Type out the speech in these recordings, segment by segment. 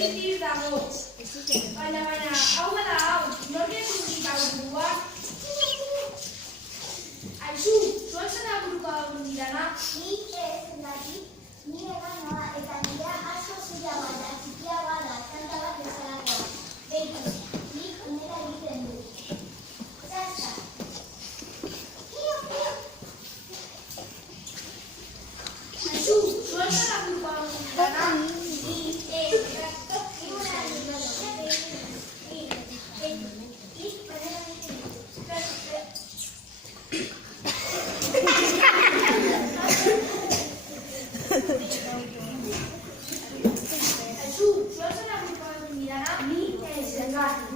Irir dago. Baina, hau bada hau, norriak urrik hau burua? Aizu, zuak zara buruko hau dirana? Ni ez endaki, ni eganoa eta nire asko zila bada, txikia bada, kanta bat bezalakoa. Beitu, nik onera egiten du. Zaza. Aizu, zuak zara buruko hau dirana? Ni ez endaki,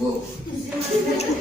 Wow.